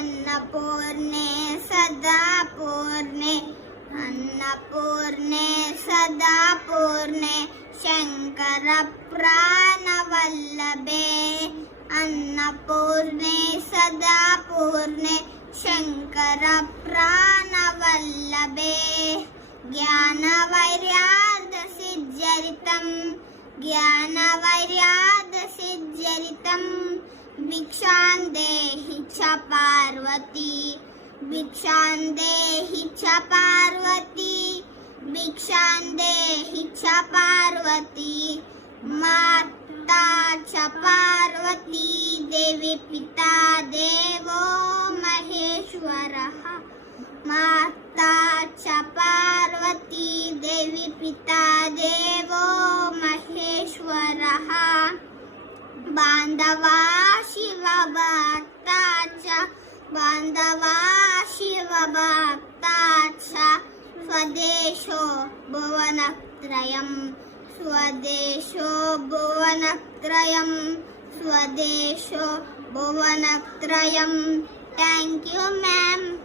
अन्नपूर्णे सदा पूर्णे, अन्नपूर्णे सदा पूर्णे, शंकर प्राणवल्लभे, अन्नपूर्णे सदा पूर्णे, शंकर प्राणवल्लभे। ज्ञानवैराग्यसिद्ध्यर्थं, ज्ञानवैराग्यसिद्ध्यर्थं, भिक्षां देहि च पार्वती, भिक्षां देहि च पार्वती, भिक्षां देहि च पार्वती। माता च पार्वती देवी पिता देवो महेश्वरः, माता च पार्वती देवी पिता देवो महेश्वरः। बांधवा शिवभक्ताचा, बांधवा शिवभक्ताचा, स्वदेशो भुवनत्रयम्, स्वदेशो भुवनत्रयम्, स्वदेशो भुवनत्रयम्। Thank you ma'am.